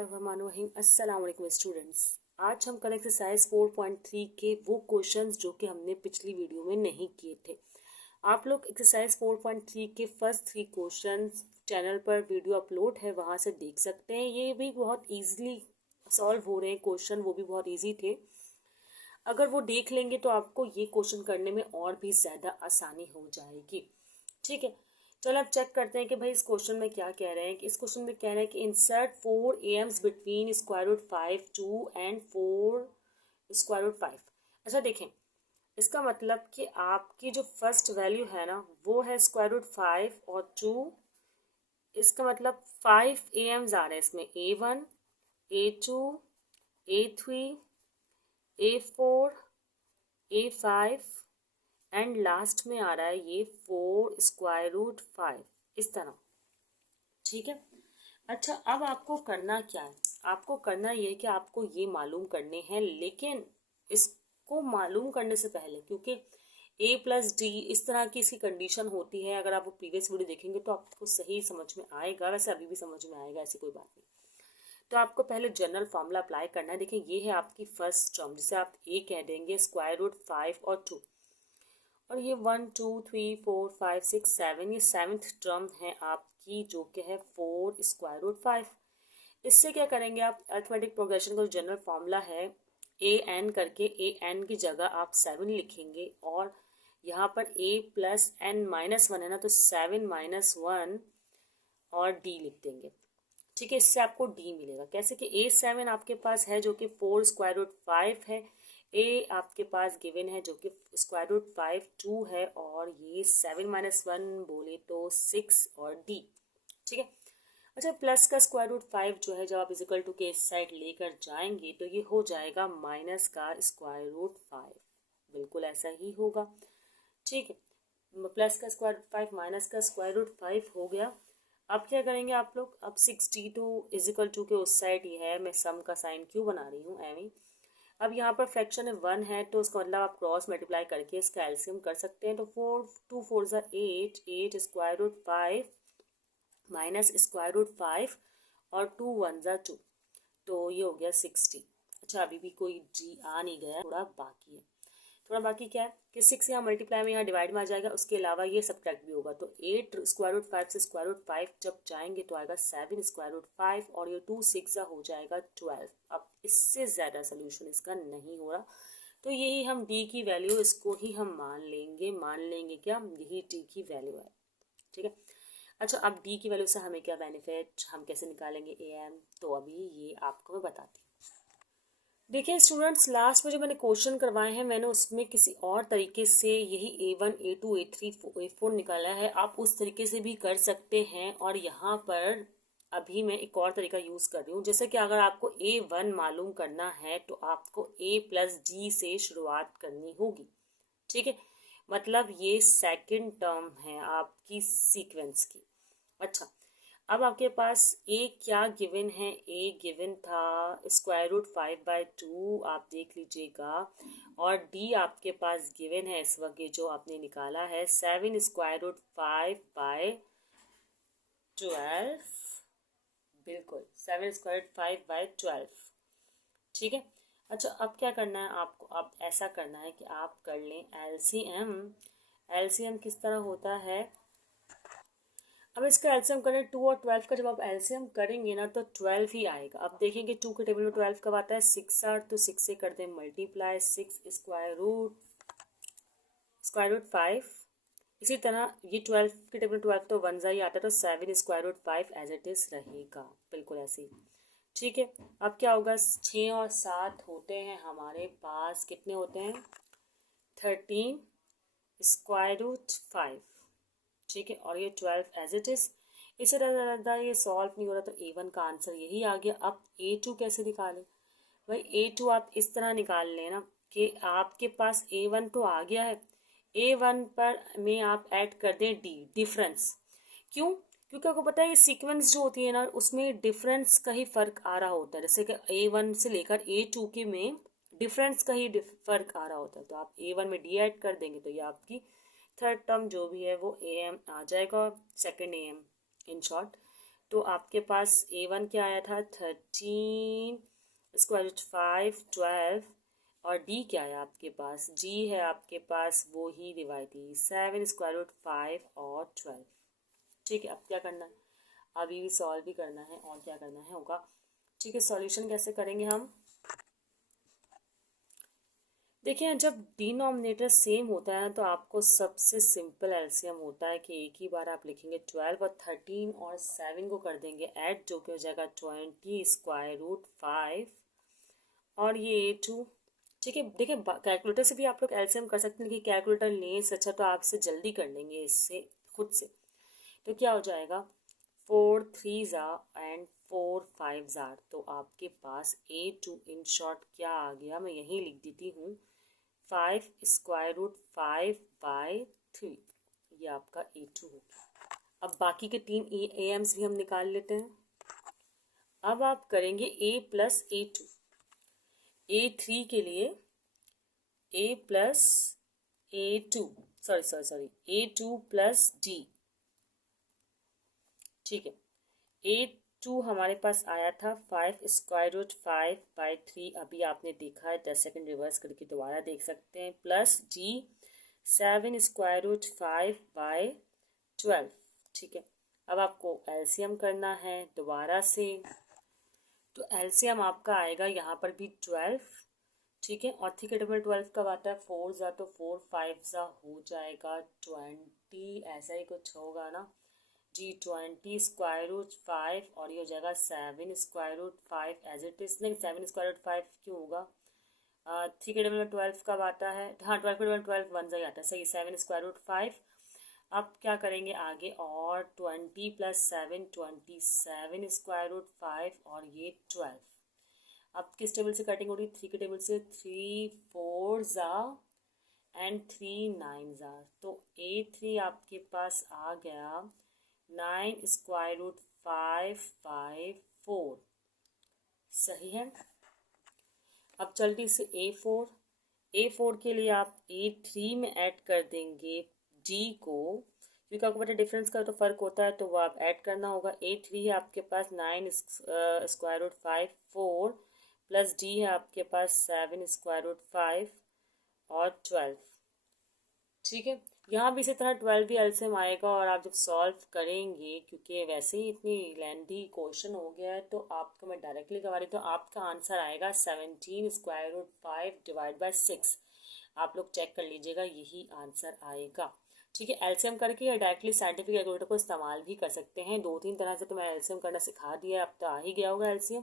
बिस्मिल्लाहिर्रहमानिर्रहीम। अस्सलाम वालेकुम स्टूडेंट्स। आज हम करें एक्सरसाइज 4.3 के वो क्वेश्चंस जो कि हमने पिछली वीडियो में नहीं किए थे। आप लोग एक्सरसाइज 4.3 के फर्स्ट 3 क्वेश्चंस चैनल पर वीडियो अपलोड है, वहाँ से देख सकते हैं। ये भी बहुत ईजिली सॉल्व हो रहे हैं क्वेश्चन, वो भी बहुत ईजी थे। अगर वो देख लेंगे तो आपको ये क्वेश्चन करने में और भी ज़्यादा आसानी हो जाएगी। ठीक है, चलो अब चेक करते हैं कि भाई इस क्वेश्चन में क्या कह रहे हैं। कि इस क्वेश्चन में कह रहे हैं कि insert 4 AMs between square root 5 2 and 4 square root 5। अच्छा देखें, इसका मतलब कि आपकी जो फर्स्ट वैल्यू है ना वो है स्क्वायर रूट 5 और 2। इसका मतलब 5 एम्स आ रहे हैं इसमें, A1 A2 A3 A4 A5 and last में आ रहा है ये 4 स्क्वायर रूट 5 इस तरह। ठीक है, अच्छा अब आपको करना क्या है, आपको करना ये कि आपको ये मालूम करने हैं, लेकिन इसको मालूम करने से पहले, क्योंकि a प्लस डी इस तरह की इसकी कंडीशन होती है। अगर आप वो प्रीवियस वीडियो देखेंगे तो आपको सही समझ में आएगा, वैसे अभी भी समझ में आएगा, ऐसी कोई बात नहीं। तो आपको पहले जनरल फॉर्मूला अप्लाई करना है। देखिए ये है आपकी फर्स्ट टर्म, जिसे आप a कह देंगे, स्क्वायर रूट 5 और 2, और ये 1 2 3 4 5 6 7, ये 7th टर्म है आपकी, जो कि है 4 स्क्वायर रूट 5। इससे क्या करेंगे आप, अरिथमेटिक प्रोग्रेशन का जो जनरल फॉर्मूला है ए एन करके, ए एन की जगह आप 7 लिखेंगे, और यहाँ पर a प्लस एन माइनस 1 है ना, तो 7 माइनस 1 और d लिख देंगे। ठीक है, इससे आपको d मिलेगा। कैसे कि A7 आपके पास है जो कि 4 स्क्वायर रूट 5 है, a आपके पास गिवन है जो कि स्क्वायर रूट 5 2 है, और ये 7 माइनस 1 बोले तो 6 और d। ठीक है, अच्छा प्लस का स्क्वायर रूट 5 जो है, जब आप इजिकल टू के इस साइड लेकर जाएंगे तो ये हो जाएगा माइनस का स्क्वायर रूट 5, बिल्कुल ऐसा ही होगा। ठीक है, प्लस का स्क्वायर रूट 5 माइनस का स्क्वायर रूट 5 हो गया। अब क्या करेंगे आप लोग, अब 62 इजिकल टू के उस साइड ही है, मैं सम का साइन क्यों बना रही हूँ एवी। अब यहाँ पर फ्रैक्शन है 1 है, तो उसका मतलब आप क्रॉस मल्टीप्लाई करके इसका एलसीएम कर सकते हैं। तो 4 2 4 ज़ा 8 8 square root 5 minus square root 5 और 2 1 ज़ा 2, तो ये हो गया 60। अच्छा अभी भी कोई जी आ नहीं गया, थोड़ा बाकी है। थोड़ा बाकी क्या है कि 6 यहाँ मल्टीप्लाई में यहाँ डिवाइड में आ जाएगा, उसके अलावा ये सब्ट्रैक्ट भी होगा। तो 8 स्क्वायर रूट 5 से स्क्वायर रूट 5 जब जाएंगे तो आएगा 7 स्क्वायर रूट 5, और ये 2 6 हो जाएगा 12। अब इससे ज़्यादा सोल्यूशन इसका नहीं हो रहा, तो यही हम d की वैल्यू, इसको ही हम मान लेंगे क्या, यही d की वैल्यू है। ठीक है, अच्छा अब d की वैल्यू से हमें क्या बेनिफिट, हम कैसे निकालेंगे am, तो अभी ये आपको मैं बताती हूँ। देखिए स्टूडेंट्स, लास्ट में जो मैंने क्वेश्चन करवाए हैं, मैंने उसमें किसी और तरीके से यही A1 A2 A3 A4 निकाला है। आप उस तरीके से भी कर सकते हैं, और यहाँ पर अभी मैं एक और तरीका यूज़ कर रही हूँ। जैसे कि अगर आपको A1 मालूम करना है तो आपको A प्लस डी से शुरुआत करनी होगी। ठीक है, मतलब ये सेकंड टर्म है आपकी सीक्वेंस की। अच्छा अब आपके पास a क्या गिवन है, a गिवन था स्क्वायर रूट 5/2, आप देख लीजिएगा, और d आपके पास गिवन है इस वक्त जो आपने निकाला है 7 स्क्वायर रूट 5/12, बिल्कुल 7 स्क्वायर रूट 5/12। ठीक है, अच्छा अब क्या करना है आपको, अब ऐसा करना है कि आप कर लें एलसीएम। एलसीएम किस तरह होता है, अब इसका एलसीएम करें 2 और 12 का, जब आप एलसीएम करेंगे ना तो 12 ही आएगा। अब देखेंगे 2 के टेबल में 12 कब आता है, 6 8, तो 6 से करते हैं मल्टीप्लाई, 6 स्क्वायर रूट 5। इसी तरह ये 12 के टेबल में 12 तो 1 ही आता है, तो 7 square root 5 as it is रहेगा, बिल्कुल ऐसे ही। ठीक है, अब क्या होगा, 6 और 7 होते हैं हमारे पास, कितने होते हैं 13 स्क्वायर रूट 5। ठीक है, और ये 12 एज इट इज। इसे ज़्यादा ये सॉल्व नहीं हो रहा, तो A1 का आंसर यही आ गया। अब A2 कैसे निकालें, भाई A2 आप इस तरह निकाल लेना कि आपके पास A1 तो आ गया है, A1 पर में आप ऐड कर दें D डिफरेंस। क्यों, क्योंकि आपको पता है ये सीक्वेंस जो होती है ना, उसमें डिफरेंस का ही फ़र्क आ रहा होता है। जैसे कि A1 से लेकर A2 के में डिफरेंस का ही फ़र्क आ रहा होता है, तो आप A1 में D ऐड कर देंगे तो ये आपकी थर्ड टर्म जो भी है वो AM आ जाएगा, सेकंड AM इन शॉर्ट। तो आपके पास A1 क्या आया था 13 स्क्वायर रूट 5 12 और D क्या है आपके पास, G है आपके पास वो ही रिवायती 7 स्क्वायर रूट 5 और 12। ठीक है, अब क्या करना है, अभी भी सॉल्व भी करना है और क्या करना है होगा। ठीक है, सॉल्यूशन कैसे करेंगे हम, देखिए जब डिनोमिनेटर सेम होता है ना तो आपको सबसे सिंपल एलसीएम होता है कि एक ही बार आप लिखेंगे 12 और 13 और 7 को कर देंगे ऐड, जो कि हो जाएगा 20 स्क्वायर रूट 5 और ये A2। ठीक है, देखिए कैलकुलेटर से भी आप लोग एलसीएम कर सकते हैं, लेकिन कैलकुलेटर लें इससे अच्छा तो आपसे जल्दी कर लेंगे इससे खुद से। तो क्या हो जाएगा 4 3 ज़ा एंड 4 5 ज़ार, तो आपके पास A2 इन शॉर्ट क्या आ गया, मैं यहीं लिख देती हूँ 5 स्क्वायर रूट 5/3, ये आपका A2 हो गया। अब बाकी के 3 AMs भी हम निकाल लेते हैं। अब आप करेंगे A प्लस A2, A3 के लिए A plus A2 sorry A2 plus D। ठीक है, A2 हमारे पास आया था 5 स्क्वायर रूट 5/3, अभी आपने देखा है 10 सेकेंड रिवर्स करके दोबारा देख सकते हैं, प्लस G 7 स्क्वायर रूट 5/12। ठीक है, अब आपको एलसीएम करना है दोबारा से, तो एलसीएम आपका आएगा यहाँ पर भी 12। ठीक है, और 3 के डबल 12 कब आता है 4 ज़ा, तो 4 5 ज़ा हो जाएगा 20, ऐसा ही कुछ होगा ना जी, 20 स्क्वायर रूट 5 और ये हो जाएगा 7 square root 5 as it is, नहीं 7 स्क्वायर रूट 5 क्यों होगा, 3 के डबल 12 कब आता है, हाँ 12 के डबल 12 1 ज़ा आता है, सही 7 स्क्वायर रूट 5। अब क्या करेंगे आगे, और 20 प्लस 7 27 स्क्वायर रूट 5 और ये 12। अब किस टेबल से कटिंग हो रही, 3 के टेबल से, 3 4 ज़ा एंड 3 9 ज़ा, तो A3 आपके पास आ गया 9 स्क्वायर रूट 5/4, सही है। अब चलती से A4 के लिए आप A3 में ऐड कर देंगे D को, क्योंकि आपको पता डिफरेंस का तो फ़र्क होता है तो वो आप ऐड करना होगा। A3 है आपके पास 9 स्क्वायर रूट 5/4 प्लस D है आपके पास 7 स्क्वायर रूट 5 और 12। ठीक है, यहाँ भी इसी तरह 12 भी एलसीएम आएगा, और आप जब सॉल्व करेंगे, क्योंकि वैसे ही इतनी लेंथी क्वेश्चन हो गया है तो आपको मैं डायरेक्टली करवा रही, तो आपका आंसर आएगा 17 स्क्वायर रूट 5 डिवाइड बाई 6। आप लोग चेक कर लीजिएगा, यही आंसर आएगा। ठीक है, एलसीएम करके या डायरेक्टली साइंटिफिक कैलकुलेटर को इस्तेमाल भी कर सकते हैं, 2-3 तरह से तो मैं एलसीएम करना सिखा दिया है, अब तो आ ही गया होगा एलसीएम।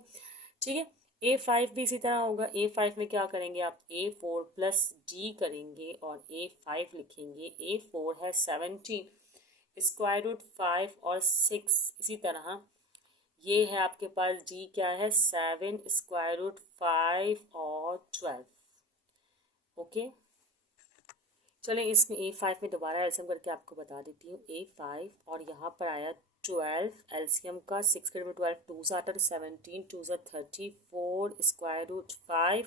ठीक है, A5 भी इसी तरह होगा। A5 में क्या करेंगे आप, A4 प्लस D करेंगे और A5 लिखेंगे। A4 है 17 स्क्वायर रूट 5 और 6, इसी तरह ये है आपके पास D क्या है 7 स्क्वायर रूट 5 और 12। ओके, चलें इसमें A5 में दोबारा एलसीएम करके आपको बता देती हूँ। A5 और यहाँ पर आया 12 एलसीएम का, 6 के 12 2 ज़ा आता है, 17 2 ज़ा 34 स्क्वायर रूट 5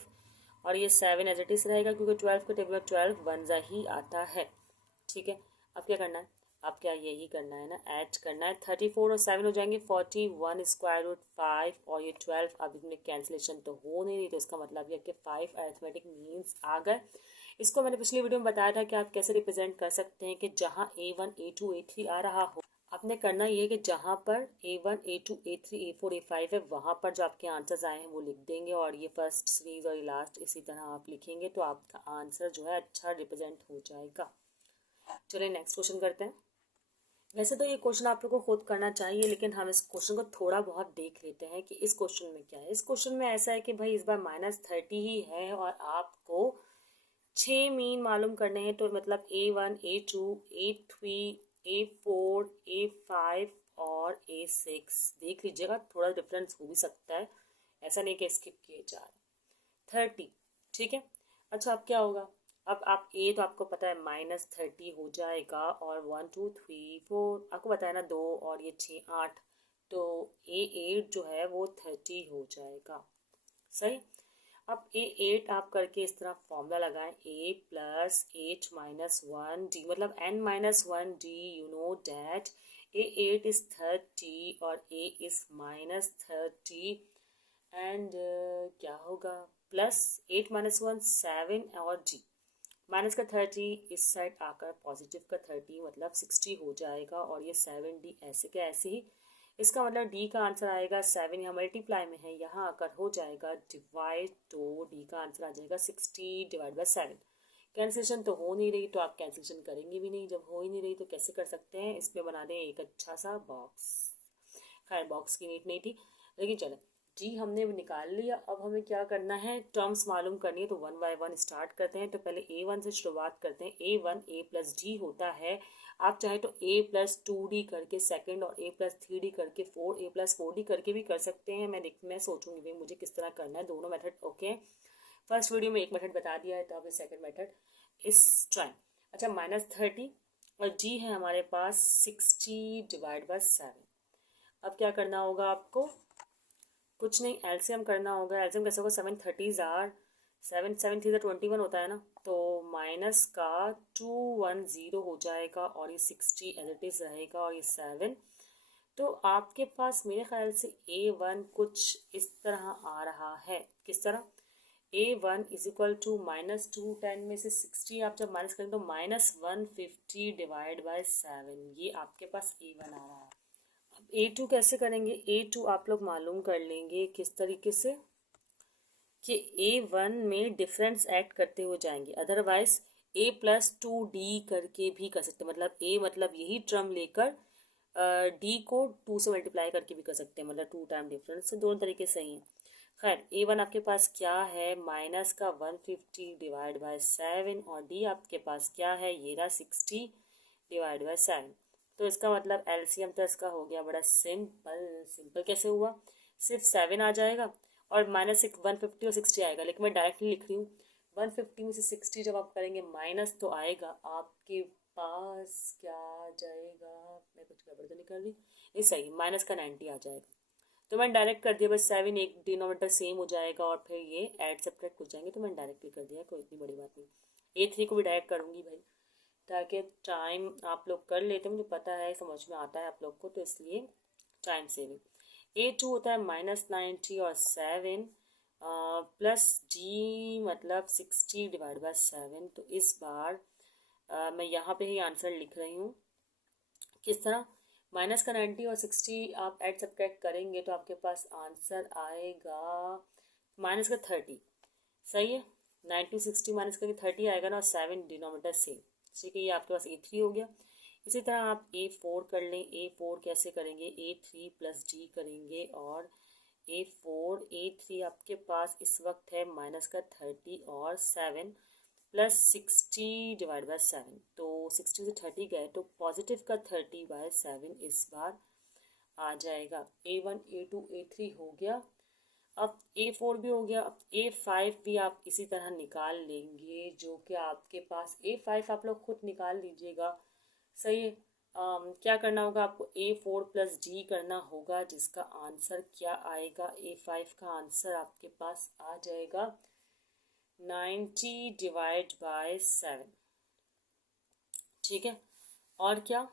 और ये 7 एज इट इज रहेगा, क्योंकि 12 के टेबल 12 1 ज़ा ही आता है। ठीक है, अब क्या करना है, अब क्या यही करना है ना, ऐड करना है। 34 और 7 हो जाएंगे 41 स्क्वायर रूट 5 और ये 12, अब इसमें कैंसिलेशन तो हो नहीं रही, तो इसका मतलब यह कि 5 अरिथमेटिक मीन्स आ गए। इसको मैंने पिछली वीडियो में बताया था कि आप कैसे रिप्रेजेंट कर सकते हैं, कि जहाँ A1 A2 A3 आ रहा हो, आपने करना ये है कि जहाँ पर A1 A2 A3 A4 A5 है, वहाँ पर जो आपके आंसर्स आए हैं वो लिख देंगे, और ये फर्स्ट सीरीज और ये लास्ट इसी तरह आप लिखेंगे, तो आपका आंसर जो है अच्छा रिप्रेजेंट हो जाएगा। चलिए नेक्स्ट क्वेश्चन करते हैं। वैसे तो ये क्वेश्चन आप लोग को खुद करना चाहिए, लेकिन हम इस क्वेश्चन को थोड़ा बहुत देख लेते हैं कि इस क्वेश्चन में क्या है। इस क्वेश्चन में ऐसा है कि भाई इस बार -30 ही है और आपको 6 मीन मालूम करने हैं, तो मतलब A1 A2 A3 A4 A5 और A6 देख लीजिएगा, थोड़ा डिफरेंस हो भी सकता है, ऐसा नहीं कि स्किप किए जा रहे। 30, ठीक है। अच्छा अब क्या होगा, अब आप A तो आपको पता है -30 हो जाएगा, और 1 2 3 4 आपको पता है ना 2 और ये 6 8, तो A8 जो है वो 30 हो जाएगा, सही। अब A8 आप करके इस तरह फॉर्मूला लगाएं, A प्लस 8 माइनस 1 D, मतलब N minus 1 D, you know that A8 is 30 और A is -30 एंड क्या होगा प्लस 8 - 1 7 और G माइनस का 30 इस साइड आकर पॉजिटिव का 30 मतलब 60 हो जाएगा और ये 7D ऐसे के ऐसे ही। इसका मतलब डी का आंसर आएगा 7 यहाँ मल्टीप्लाई में है, यहाँ आकर हो जाएगा डिवाइड, तो डी का आंसर आ जाएगा 60 डिवाइड बाई 7। कैंसिलेशन तो हो नहीं रही तो आप कैंसिलेशन करेंगे भी नहीं, जब हो ही नहीं रही तो कैसे कर सकते हैं। इसमें बना दें एक अच्छा सा बॉक्स। खैर बॉक्स की नीड नहीं थी, लेकिन चले जी हमने निकाल लिया। अब हमें क्या करना है, टर्म्स मालूम करनी है, तो 1 बाय 1 स्टार्ट करते हैं। तो पहले A1 से शुरुआत करते हैं। A1 A+D होता है। आप चाहे तो A+2D करके सेकंड और A+3D करके 4A+4D करके भी कर सकते हैं। मैं सोचूंगी भाई मुझे किस तरह करना है, दोनों मेथड ओके। फर्स्ट वीडियो में एक मेथड बता दिया है तो अब सेकंड मेथड इस ट्राई। अच्छा -30 और G है हमारे पास 60 डिवाइड बाय 7। अब क्या करना होगा आपको, कुछ नहीं, एलसीएम करना होगा। एलसीएम कैसे होगा, 7 30 7 7 3 21 होता है ना, तो माइनस का 210 हो जाएगा और ये 60 एज इट इज रहेगा और ये 7। तो आपके पास मेरे ख्याल से A1 कुछ इस तरह आ रहा है। किस तरह, A1 इज इक्वल टू -210 में से 60 आप जब माइनस करें तो -150 डिवाइड बाय 7, ये आपके पास A1 आ रहा है। A2 कैसे करेंगे, A2 आप लोग मालूम कर लेंगे किस तरीके से कि A1 में डिफरेंस ऐड करते हुए जाएंगे, अदरवाइज A+2D करके भी कर सकते हैं। मतलब A मतलब यही टर्म लेकर D को 2 से मल्टीप्लाई करके भी कर सकते हैं, मतलब 2 टाइम डिफरेंस। दोनों तरीके सही हैं। खैर A1 आपके पास क्या है, माइनस का 150 डिवाइड बाय 7 और D आपके पास क्या है, ये रहा 60 डिवाइड बाय 7। तो इसका मतलब एलसीएम तो इसका हो गया बड़ा सिंपल। सिंपल कैसे हुआ, सिर्फ 7 आ जाएगा और -150 और 60 आएगा, लेकिन मैं डायरेक्टली लिख रही हूँ। 150 में से 60 जब आप करेंगे माइनस तो आएगा आपके पास क्या आ जाएगा, मैं कुछ गड़बड़ तो नहीं कर रही, ये सही, माइनस का 90 आ जाएगा। तो मैंने डायरेक्ट कर दिया, बस 7 एक डिनोमीटर सेम हो जाएगा और फिर ये ऐड सब्ट्रैक्ट हो जाएंगे, तो मैंने डायरेक्टली कर दिया, कोई इतनी बड़ी बात नहीं। A3 को भी डायरेक्ट करूँगी भाई, ताकि टाइम आप लोग कर लेते, मुझे पता है समझ में आता है आप लोग को, तो इसलिए टाइम सेविंग। A2 होता है -90 और 7 प्लस G मतलब 60 डिवाइड बाय 7। तो इस बार मैं यहाँ पे ही आंसर लिख रही हूँ। किस तरह, माइनस का 90 और 60 आप ऐड सब्ट्रैक्ट करेंगे तो आपके पास आंसर आएगा माइनस का 30। सही है, 90 60 माइनस करके 30 आएगा ना, और 7 डिनोमीटर सेम। ठीक है, ये आपके पास A3 हो गया। इसी तरह आप A4 कर लें। A4 कैसे करेंगे, A3 + G करेंगे और A3 आपके पास इस वक्त है माइनस का 30 और 7 प्लस 60 डिवाइड बाय 7। तो 60 से 30 गए तो पॉजिटिव का 30 बाय 7 इस बार आ जाएगा। A1 A2 A3 हो गया। अब A4 भी हो गया। अब A5 भी आप इसी तरह निकाल लेंगे, जो कि आपके पास A5 आप लोग खुद निकाल लीजिएगा। सही है, क्या करना होगा आपको, A4 + G करना होगा, जिसका आंसर क्या आएगा, A5 का आंसर आपके पास आ जाएगा 90 डिवाइड बाय 7। ठीक है, और क्या,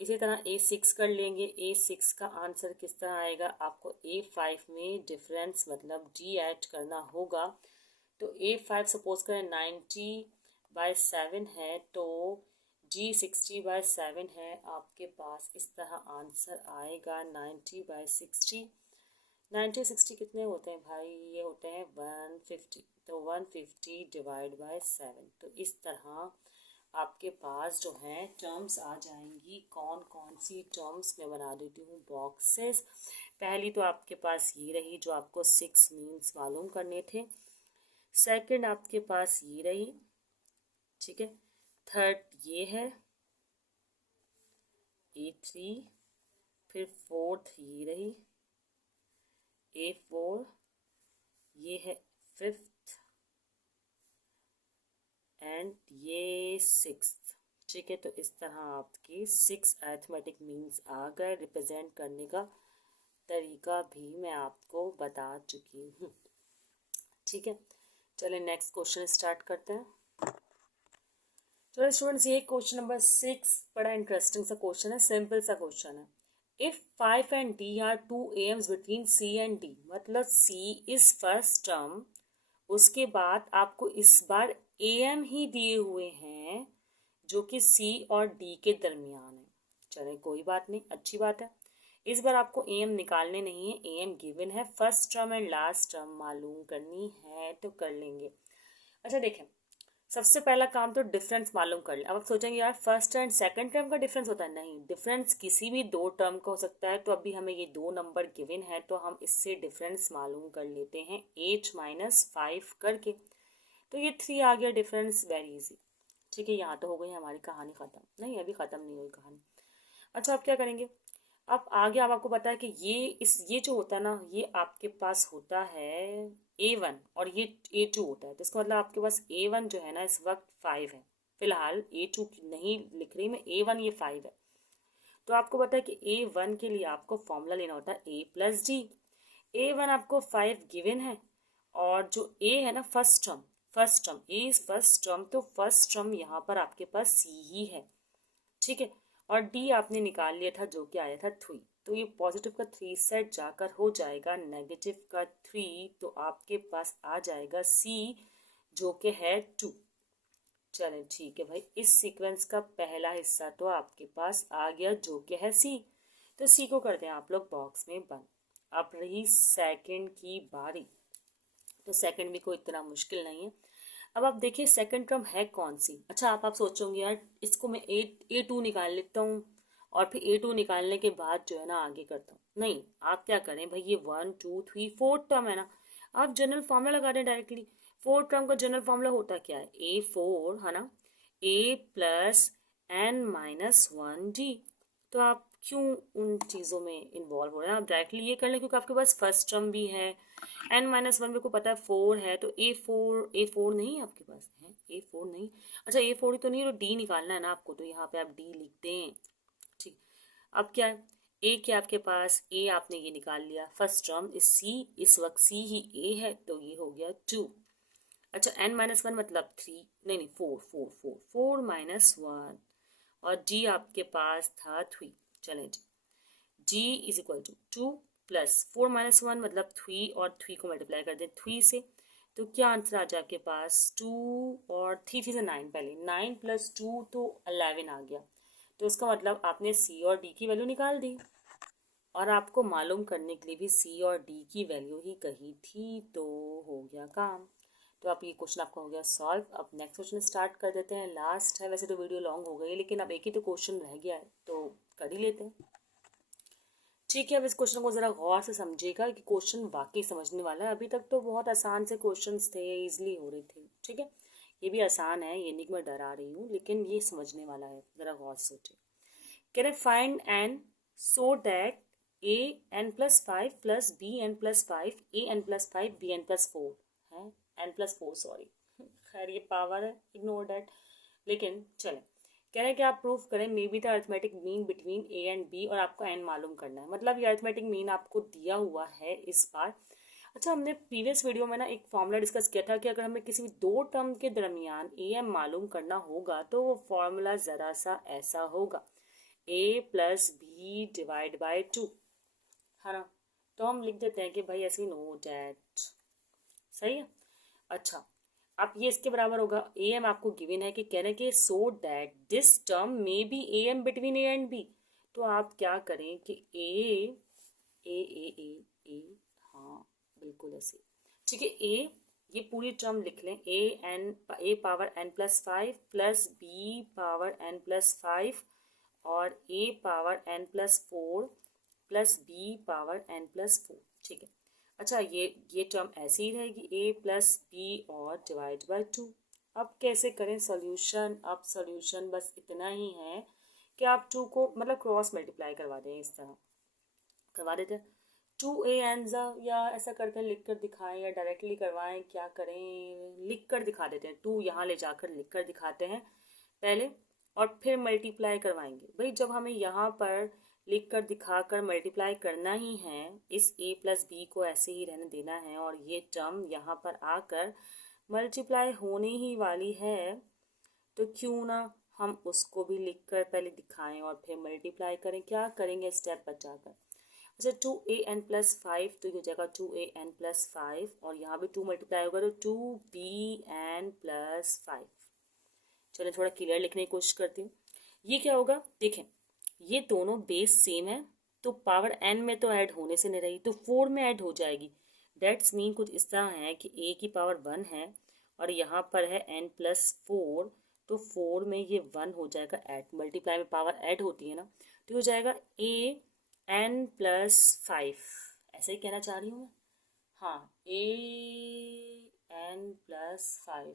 इसी तरह A6 कर लेंगे। A6 का आंसर किस तरह आएगा, आपको A5 में डिफरेंस मतलब D ऐड करना होगा। तो A5 सपोज करें 90 बाय 7 है, तो G 60 बाय 7 है। आपके पास इस तरह आंसर आएगा 90 बाय 60। 90 और 60 कितने होते हैं भाई, ये होते हैं 150। तो 150 डिवाइड बाय 7। तो इस तरह आपके पास जो है टर्म्स आ जाएंगी। कौन कौन सी टर्म्स, मैं बना देती हूँ बॉक्सेस। पहली तो आपके पास ये रही जो आपको 6 मीन्स मालूम करने थे। सेकंड आपके पास ये रही, ठीक है। थर्ड ये है A3, फिर फोर्थ ये रही A4, ये है फिफ्थ एंड ये सिक्स्थ। ठीक है, तो इस तरह आपके 6 अरिथमेटिक मीन्स आ गए। रिप्रेजेंट करने का तरीका भी मैं आपको बता चुकी हूँ। ठीक है, चलिए नेक्स्ट क्वेश्चन स्टार्ट करते हैं। तो स्टूडेंट्स ये क्वेश्चन नंबर 6 बड़ा इंटरेस्टिंग सा क्वेश्चन है, सिंपल सा क्वेश्चन है। If 5 and D R 2 AMs between C and D, मतलब सी इज फर्स्ट टर्म, उसके बाद आपको इस बार एम ही दिए हुए हैं जो कि सी और डी के दरमियान है। चले कोई बात नहीं, अच्छी बात है। इस बार आपको एम निकालने नहीं है, एम गिवन है, first term and last term मालूम करनी है तो कर लेंगे। अच्छा देखें, सबसे पहला काम तो डिफरेंस मालूम कर ले। अब आप सोचेंगे यार फर्स्ट एंड सेकंड टर्म का डिफरेंस होता है, नहीं, डिफरेंस किसी भी दो टर्म का हो सकता है। तो अभी हमें ये दो नंबर गिवन है तो हम इससे डिफरेंस मालूम कर लेते हैं 8 - 5 करके। तो ये 3 आ गया डिफरेंस, वेरी इजी। ठीक है, यहाँ तो हो गई हमारी कहानी ख़त्म। नहीं, अभी ख़त्म नहीं हुई कहानी। अच्छा, आप क्या करेंगे, अब आगे अब आपको पता है कि ये जो होता है ना, ये आपके पास होता है A1 और ये A2 होता है। तो इसका मतलब आपके पास A1 जो है ना इस वक्त 5 है। फिलहाल A2 नहीं लिख रही मैं, A1 ये 5 है। तो आपको पता है कि A1 के लिए आपको फॉर्मूला लेना होता है A+D। A1 आपको 5 गिवन है और जो A है ना first term A is first term, तो फर्स्ट टर्म यहाँ पर आपके पास C ही है। ठीक है, और डी आपने निकाल लिया था जो कि आया था 3। तो ये पॉजिटिव का 3 सेट जाकर हो जाएगा नेगेटिव का 3, तो आपके पास आ जाएगा सी जो कि है 2। चलें ठीक है भाई, इस सीक्वेंस का पहला हिस्सा तो आपके पास आ गया जो कि है सी। तो सी को कर दें आप लोग बॉक्स में बंद। अब रही सेकंड की बारी। तो सेकंड भी कोई इतना मुश्किल नहीं है। अब आप देखिए सेकंड टर्म है कौन सी। अच्छा, आप सोचोगे यार इसको मैं A2 निकाल लेता हूँ और फिर A2 निकालने के बाद जो है ना आगे करता हूँ। नहीं, आप क्या करें भाई, ये 1 2 3 4th टर्म है ना, आप जनरल फॉर्मूला लगा दें डायरेक्टली। फोर्थ टर्म का जनरल फॉर्मूला होता क्या है, A4 है ना, A+N-1D। तो आप क्यों उन चीज़ों में इन्वॉल्व हो रहे हैं, आप डायरेक्टली ये कर लें क्योंकि आपके पास फर्स्ट टर्म भी है, N-1 भी को पता है 4 है, तो A4 नहीं है आपके पास, है A4 नहीं। अच्छा, A4 ही तो नहीं, तो D निकालना है ना आपको, तो यहाँ पे आप D लिखते हैं। ठीक, अब क्या है, A क्या आपके पास, A आपने ये निकाल लिया, फर्स्ट टर्म इस C, इस वक्त C ही A है, तो ये हो गया 2। अच्छा, N-1 मतलब 3, नहीं 4 और G आपके पास था 3। चलें जी, G is equal to 2 plus 4 - 1 मतलब 3, और 3 को मल्टीप्लाई कर दें 3 से, तो क्या आंसर आ जाए आपके पास 2 और 3 3 से 9, पहले 9 + 2 तो 11 आ गया। तो इसका मतलब आपने C और D की वैल्यू निकाल दी, और आपको मालूम करने के लिए भी C और D की वैल्यू ही कही थी, तो हो गया काम। तो अब ये क्वेश्चन आपका हो गया सॉल्व। अब नेक्स्ट क्वेश्चन स्टार्ट कर देते हैं, लास्ट है। वैसे तो वीडियो लॉन्ग हो गई, लेकिन अब एक ही तो क्वेश्चन रह गया है तो कर ही लेते हैं। ठीक है, अब इस क्वेश्चन को ज़रा गौर से समझिएगा कि क्वेश्चन वाकई समझने वाला है। अभी तक तो बहुत आसान से क्वेश्चंस थे, इजीली हो रहे थे। ठीक है, ये भी आसान है, ये नहीं कि मैं डरा रही हूँ, लेकिन ये समझने वाला है, ज़रा गौर से सोचिए। कह रहे find n so that A n+5 + B n+5 A n+5 B n+4 है, n+4 सॉरी, खैर ये पावर है, इग्नोर डैट। लेकिन चलें, कह रहे हैं कि आप प्रूफ करें may be the arithmetic mean between A and B, और आपको n मालूम करना है। मतलब ये अरिथमेटिक मीन आपको दिया हुआ है इस बार। अच्छा, हमने प्रीवियस वीडियो में ना एक फॉर्मूला डिस्कस किया था कि अगर हमें किसी भी दो टर्म के दरमियान AM मालूम करना होगा तो वो फॉर्मूला ज़रा सा ऐसा होगा, A+B/2, है ना। तो हम लिख देते हैं कि भाई ऐसे ही नो डैट, सही है। अच्छा, अब ये इसके बराबर होगा, ए एम आपको गिवन है कि कह रहे हैं कि so that this term may be A M between A and B. तो आप क्या करें कि ए हाँ बिल्कुल ऐसे, ठीक है, ये पूरी टर्म लिख लें, A power n+5 plus B power n+5 और A power n+4 plus B power n+4। ठीक है, अच्छा ये टर्म ऐसे ही रहेगी, A+B और /2। अब कैसे करें सॉल्यूशन, अब सॉल्यूशन बस इतना ही है कि आप 2 को मतलब क्रॉस मल्टीप्लाई करवा दें, इस तरह करवा देते हैं 2A या ऐसा करके लिख कर दिखाएं, या डायरेक्टली करवाएं, क्या करें, लिख कर दिखा देते हैं। 2 यहाँ ले जाकर लिख कर दिखाते हैं पहले, और फिर मल्टीप्लाई करवाएंगे। भाई जब हमें यहाँ पर लिख कर दिखाकर मल्टीप्लाई करना ही है, इस A+B को ऐसे ही रहने देना है, और ये टर्म यहाँ पर आकर मल्टीप्लाई होने ही वाली है, तो क्यों ना हम उसको भी लिख कर पहले दिखाएं और फिर मल्टीप्लाई करें। क्या करेंगे स्टेप बचाकर। अच्छा 2an+5 तो ये हो जाएगा 2an+5 और यहाँ भी 2 मल्टीप्लाई होगा तो 2bn+5। चलो थोड़ा क्लियर लिखने की कोशिश करती हूँ। ये क्या होगा, देखें ये दोनों बेस सेम है तो पावर n में तो ऐड होने से नहीं रही तो 4 में ऐड हो जाएगी। डेट्स मीन कुछ इस तरह है कि a की पावर 1 है और यहाँ पर है n+4 तो 4 में ये 1 हो जाएगा ऐड, मल्टीप्लाई में पावर ऐड होती है ना, तो हो जाएगा an+5। ऐसे ही कहना चाह रही हूँ मैं, हाँ an+5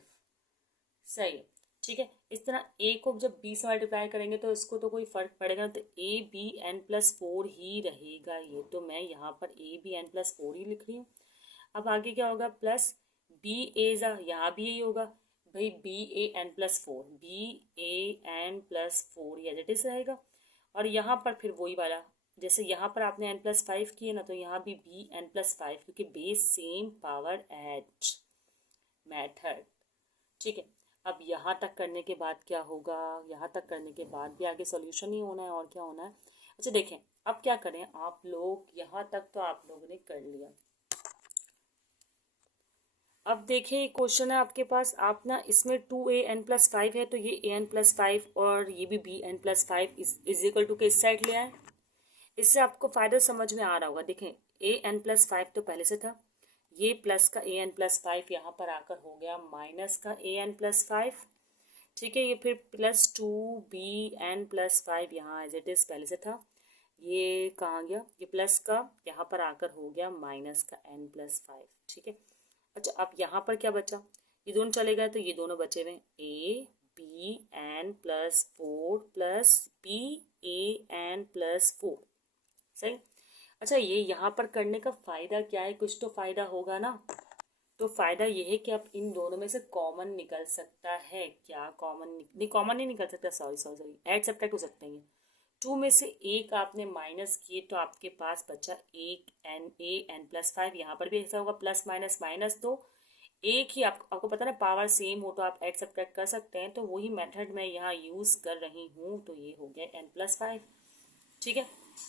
सही है। ठीक है, इस तरह a को जब b से मल्टीप्लाई करेंगे तो इसको तो कोई फर्क पड़ेगा ना, तो abn+4 ही रहेगा ये, तो मैं यहाँ पर abn+4 ही लिख रही हूँ। अब आगे क्या होगा, प्लस ba यहाँ भी यही होगा भाई ban+4 ban+4 as it is रहेगा। और यहाँ पर फिर वही वाला, जैसे यहाँ पर आपने n+5 किए ना तो यहाँ भी bn+5 क्योंकि base same power add method. ठीक है, अब यहाँ तक करने के बाद क्या होगा, यहाँ तक करने के बाद भी आगे सॉल्यूशन ही होना है और क्या होना है। अच्छा देखें अब क्या करें, आप लोग यहाँ तक तो आप लोगों ने कर लिया। अब देखिए क्वेश्चन है आपके पास, आप ना इसमें 2an+5 है तो ये an+5 और ये भी bn+5 इज इक्वल टू के इस साइड ले आए। इससे आपको फायदा समझ में आ रहा होगा। देखें an+5 तो पहले से था, ये प्लस का an+5 यहाँ पर आकर हो गया माइनस का an+5। ठीक है, ये फिर प्लस 2bn+5 यहाँ एज इट इज पहले से था, ये कहाँ गया, ये प्लस का यहाँ पर आकर हो गया माइनस का n+5। ठीक है, अच्छा अब यहाँ पर क्या बचा, ये दोनों चले गए तो ये दोनों बचे हुए abn+4 प्लस ban+4 सही। अच्छा ये यहाँ पर करने का फ़ायदा क्या है, कुछ तो फ़ायदा होगा ना, तो फ़ायदा ये है कि आप इन दोनों में से कॉमन निकल सकता है। क्या कॉमन नहीं, कॉमन नहीं निकल सकता, sorry sorry sorry, add subtract हो सकते हैं। 2 में से एक आपने माइनस किए तो आपके पास बचा एक an+5। यहाँ पर भी ऐसा होगा प्लस माइनस माइनस, तो एक ही आपको पता ना पावर सेम हो तो आप ऐड सब्ट्रैक्ट कर सकते हैं, तो वही मेथड मैं यहाँ यूज़ कर रही हूँ, तो ये हो गया n+5। ठीक है,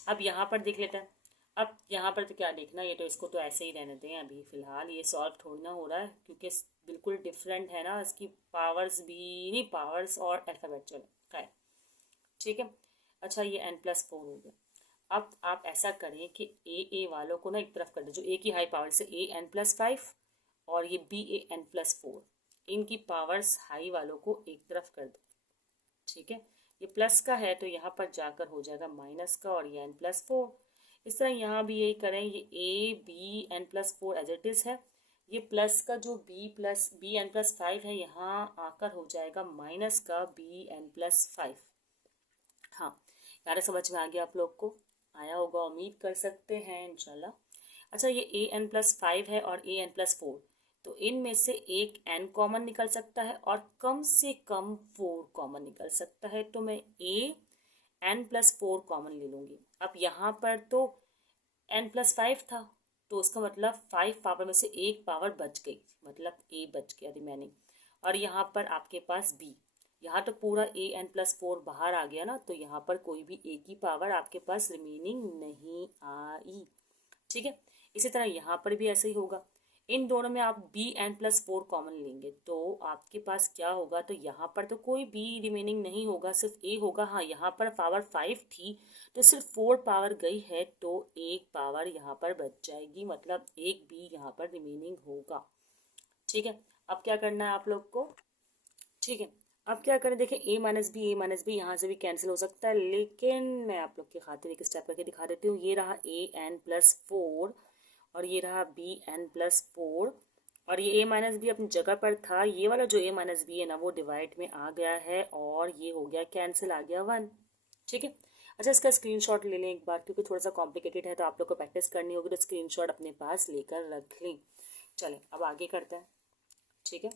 अब यहाँ पर देख लेते हैं। अब यहाँ पर तो क्या देखना, ये तो इसको तो ऐसे ही रहने दें अभी फ़िलहाल, ये सॉल्व थोड़ी ना हो रहा है क्योंकि बिल्कुल डिफरेंट है ना, इसकी पावर्स भी नहीं, पावर्स और अल्फ़ाबेट चलो खैर। ठीक है, अच्छा ये n+4 हो गया। अब आप ऐसा करें कि ए वालों को ना एक तरफ कर दो, जो ए की हाई पावर से an+5 और ये ban+4 इनकी पावर्स हाई वालों को एक तरफ कर दो। ठीक है, ये प्लस का है तो यहाँ पर जाकर हो जाएगा माइनस का और ये n+4। इस तरह यहाँ भी यही करें, ये abn+4 एज इट इज़ है, ये प्लस का जो bn+5 है यहाँ आकर हो जाएगा माइनस का bn+5। हाँ यार समझ में आ गया, आप लोग को आया होगा, उम्मीद कर सकते हैं इंशाल्लाह। अच्छा ये an+5 है और an+4, तो इनमें से एक n कॉमन निकल सकता है और कम से कम 4 कॉमन निकल सकता है, तो मैं an+4 कॉमन ले लूँगी। अब यहाँ पर तो n+5 था तो उसका मतलब 5 पावर में से एक पावर बच गई, मतलब a बच गया रिमेनिंग, और यहाँ पर आपके पास b, यहाँ तो पूरा an+4 बाहर आ गया ना, तो यहाँ पर कोई भी a की पावर आपके पास रिमेनिंग नहीं आई। ठीक है, इसी तरह यहाँ पर भी ऐसे ही होगा, इन दोनों में आप bn+4 कॉमन लेंगे तो आपके पास क्या होगा, तो यहाँ पर तो कोई b रिमेनिंग नहीं होगा, सिर्फ a होगा। हाँ यहाँ पर पावर 5 थी तो सिर्फ 4 पावर गई है तो एक पावर यहाँ पर बच जाएगी, मतलब एक b यहाँ पर रिमेनिंग होगा। ठीक है, अब क्या करना है आप लोग को, ठीक है अब क्या करें, देखें a-b यहाँ से भी कैंसिल हो सकता है, लेकिन मैं आप लोग की खातिर एक स्टेप करके दिखा देती हूँ। ये रहा an+4 और ये रहा bn+4 और ये a-b अपनी जगह पर था, ये वाला जो a-b है ना वो डिवाइड में आ गया है और ये हो गया कैंसिल, आ गया 1। ठीक है, अच्छा इसका स्क्रीनशॉट ले लें एक बार क्योंकि थोड़ा सा कॉम्प्लिकेटेड है तो आप लोग को प्रैक्टिस करनी होगी, तो स्क्रीनशॉट अपने पास लेकर रख लें। चलें अब आगे करते हैं। ठीक है,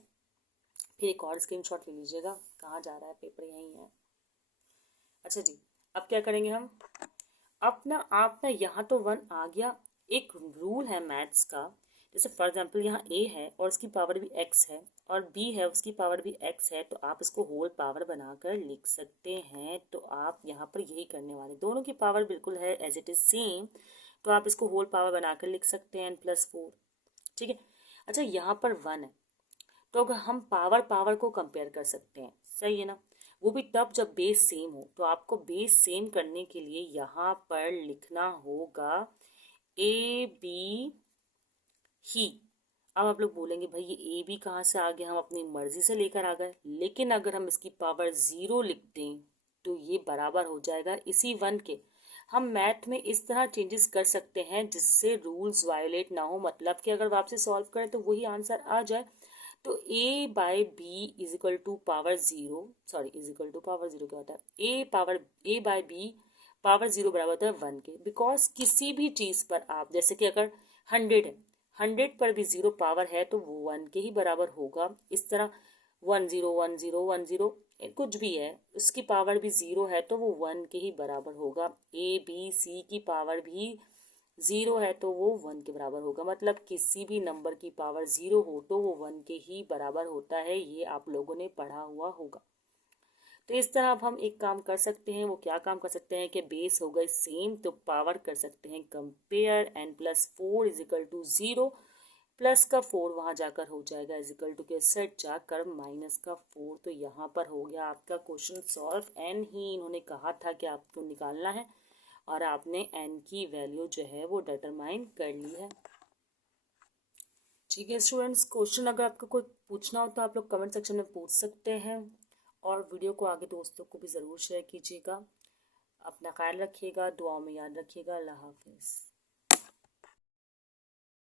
फिर एक और स्क्रीनशॉट ले लीजिएगा, कहाँ जा रहा है पेपर, यहीं है। अच्छा जी, अब क्या करेंगे हम, अब ना आप ना यहाँ तो 1 आ गया, एक रूल है मैथ्स का, जैसे फॉर एग्जांपल यहाँ a है और उसकी पावर भी x है और b है उसकी पावर भी x है, तो आप इसको होल पावर बनाकर लिख सकते हैं। तो आप यहाँ पर यही करने वाले, दोनों की पावर बिल्कुल है एज इट इज सेम, तो आप इसको होल पावर बनाकर लिख सकते हैं n+4। ठीक है। अच्छा यहाँ पर 1 है, तो अगर हम पावर पावर को कंपेयर कर सकते हैं, सही है ना, वो भी तब जब बेस सेम हो। तो आपको बेस सेम करने के लिए यहाँ पर लिखना होगा ए बी ही। अब आप लोग बोलेंगे भाई ये ए बी कहाँ से आ गया, हम अपनी मर्जी से लेकर आ गए, लेकिन अगर हम इसकी पावर 0 लिख दें तो ये बराबर हो जाएगा इसी 1 के। हम मैथ में इस तरह चेंजेस कर सकते हैं जिससे रूल्स वायोलेट ना हो, मतलब कि अगर वापसी सॉल्व करें तो वही आंसर आ जाए। तो a by B is equal to power 0, sorry is equal to power 0 क्या होता है, a बाय बी पावर 0 बराबर होता है 1 के। बिकॉज किसी भी चीज़ पर आप, जैसे कि अगर 100 है, 100 पर भी 0 पावर है तो वो 1 के ही बराबर होगा। इस तरह 101010 कुछ भी है उसकी पावर भी 0 है तो वो 1 के ही बराबर होगा। ए बी सी की पावर भी 0 है तो वो 1 के बराबर होगा, मतलब किसी भी नंबर की पावर 0 हो तो वो 1 के ही बराबर होता है। ये आप लोगों ने पढ़ा हुआ होगा। तो इस तरह अब हम एक काम कर सकते हैं, वो क्या काम कर सकते हैं कि बेस हो गए सेम तो पावर कर सकते हैं compare, n+4 is equal to 0, plus का 4 वहाँ जाकर हो जाएगा इज इक्वल टू के सेट जाकर माइनस का 4। तो यहाँ पर हो गया आपका क्वेश्चन सॉल्व। n ही इन्होंने कहा था कि आपको निकालना है और आपने n की वैल्यू जो है वो डिटरमाइन कर ली है। ठीक है स्टूडेंट्स, क्वेश्चन अगर आपको कोई पूछना हो तो आप लोग कमेंट सेक्शन में पूछ सकते हैं और वीडियो को आगे दोस्तों को भी ज़रूर शेयर कीजिएगा। अपना ख्याल रखिएगा, दुआओं में याद रखिएगा। अल्लाह हाफिज़।